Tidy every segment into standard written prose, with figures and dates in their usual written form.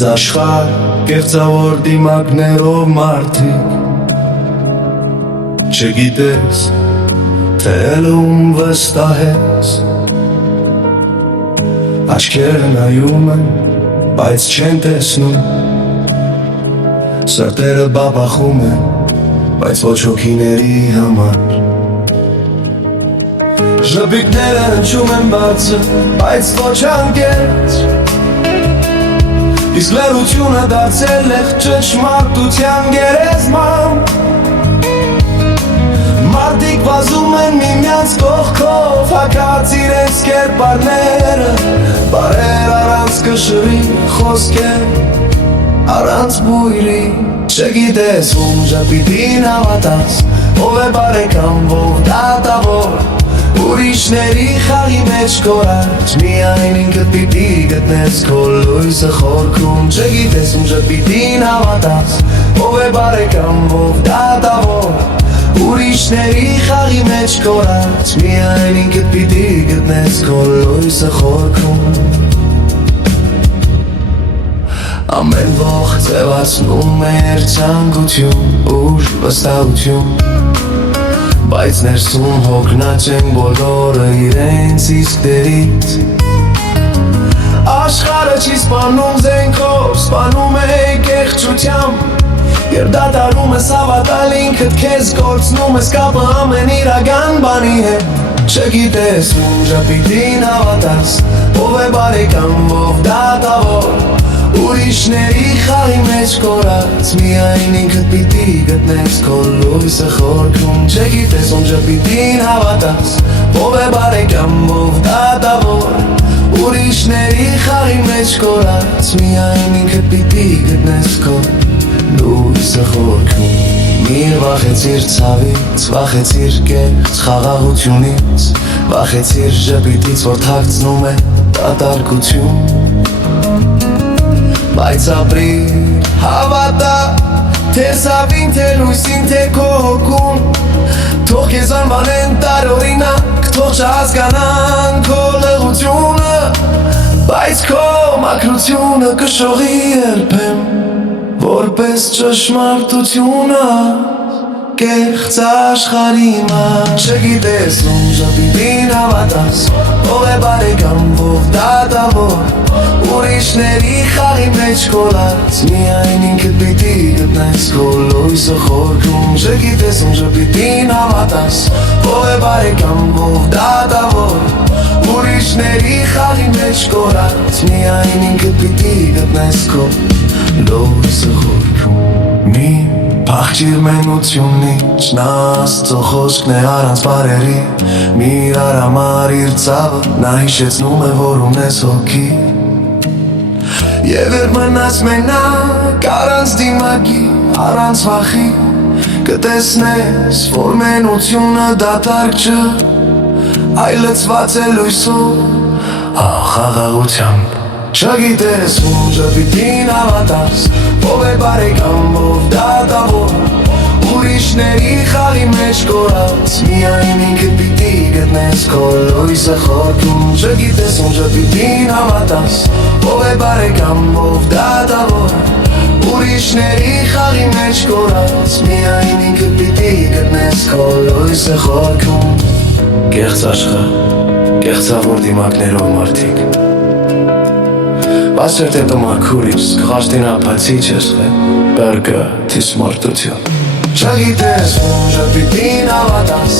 Այս աշխարհ կեղծավոր դիմակներով մարդիկ Չգիտես, թե ելում վստահես Աչքերը նայում են, բայց չեն տեսնում Սրտերը բաբախում են, բայց ոչ հոգիների համար Ժպիկները հնչում են բարձր, բայց ոչ անկեղծ Իսկ լռությունը դարձել է ճշմարտության գերեզման Մարդիկ վազում են միմյանց կողքով Հագած իրենց կերպարները Բարեր առանց կշռի խոսքեր Առանց բույրի Չգիտես ում ժպիտին հավատաս Ով է բարեկամ, ով դատավոր Ուրիշների խաղի մեջ կորած Միայն ինքդ պիտի գտնես քո լույսը խորքում Չգիտես ում ժպիտին հավատաս Ով է բարեկամ, ով դատավոր Ուրիշների խաղի մեջ կորած Միայն ինքդ պիտի գտնես քո լույսը խորքում Ամեն ողջ ձևացնում էր ցանկություն Ուժ վստահություն Բայց ներսում հոգնած են բոլորը իրենց իսկներից Աշխարհը չի սպանում զենքով, սպանում է կեղծությամբ Երբ դադարում ես հավատալ ինքդ քեզ կորցնում ես կապը ամեն իրական բանի հետ Չգիտես ում ժպիտին հավատաս Ով է բարեկամ, ով դատավոր Ուրիշների խաղի մեջ կորած Միայն ինքդ պիտի գտնես քո լույսը խորքում Չգիտես ում ժպիտին հավատաս Ով է բարեկամ, ով դատավոր Ուրիշների խաղի մեջ կորած Միայն ինքդ պիտի գտնես քո լույսը խորքում Մի վախեցիր ցավից, վախեցիր կեղծ խաղաղությունից Վախեցիր ժպիտից, որ թաքցնում է դատարկություն Բայց ապրիր, հավատա, թե սավին, թե լույսին, թե քո հոգում Թող քեզ անվանեն տարօրինակ, թող չհասկանան քո լղությունը Բայց քո մաքրությունը կշողի երբեմ Որպես ճշմարտությունը կեղծ աշխարհի մոտ Չգիտես ում ժպիտին հավատաս Ով է բարեկամ, ով դատավոր Ուրիշների խաղի մեջ կորած Միայն ինքդ պիտի գտնես քո լույսը խորքում Չգիտես ում ժպիտին հավատաս Ով է բարեկամ, ով դատավոր Ուրիշների խաղի մեջ կորած Միայն ինքդ պիտի գտնես քո լույսը խորքում Մի փախչիր մենությունից Նա Աստծո խոսքն է առանց բարերի Մի արամար իր ցավը Նա հիշեցնում է, որ ունես հոգի Եվ երբ մնաս մենակ առանց դիմակի, առանց վախի Կտեսնես, որ մենությունը դատարկ չէ Այլ լցված է լույսով, խաղաղությամբ Չգիտես ում ժպիտին հավատաս Ով է բարեկամ, ով դատավոր Ուրիշների խաղի մեջ կորած Միայն ինքդ պիտի գտնես քո լույսը խորքում Չգիտես ում ժպիտին հավատաս Ով է բարեկամ, ով դատավոր Ուրիշների խաղի մեջ կորած Միայն ինքդ պիտի գտնես քո լույսը խորքում Կեղծ աշխարհ, կեղծավոր դիմակներով մարդիկ Ասեր թե դու մաքուր ես, կղաշտին ապացի չես խե Բերգը թիսմարտություն Չգիտես ում ժպիտին հավատաս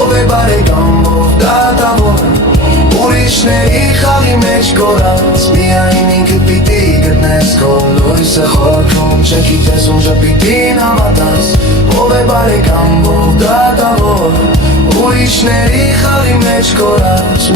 Ով է բարեկամ, ով դատավոր Ուրիշների խաղի մեջ կորած Միայն ինքդ պիտի գտնես քո լույսը խորքում Չգիտես ում ժպիտին հավատաս Ով է բարեկամ, ով դատավոր Ուրիշների խաղի մեջ կորած